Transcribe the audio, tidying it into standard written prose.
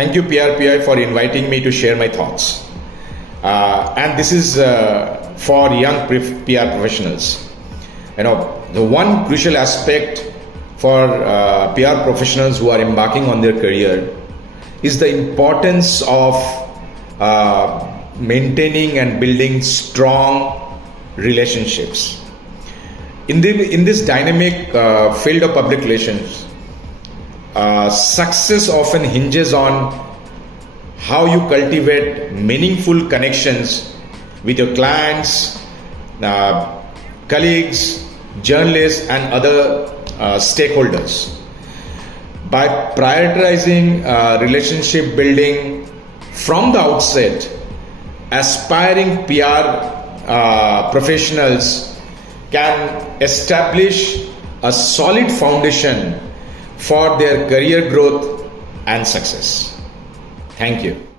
Thank you, PRPI, for inviting me to share my thoughts. And this is for young PR professionals. The one crucial aspect for PR professionals who are embarking on their career is the importance of maintaining and building strong relationships. In this dynamic field of public relations, success often hinges on how you cultivate meaningful connections with your clients, colleagues, journalists, and other stakeholders. By prioritizing relationship building from the outset, aspiring PR professionals can establish a solid foundation for their career growth and success. Thank you.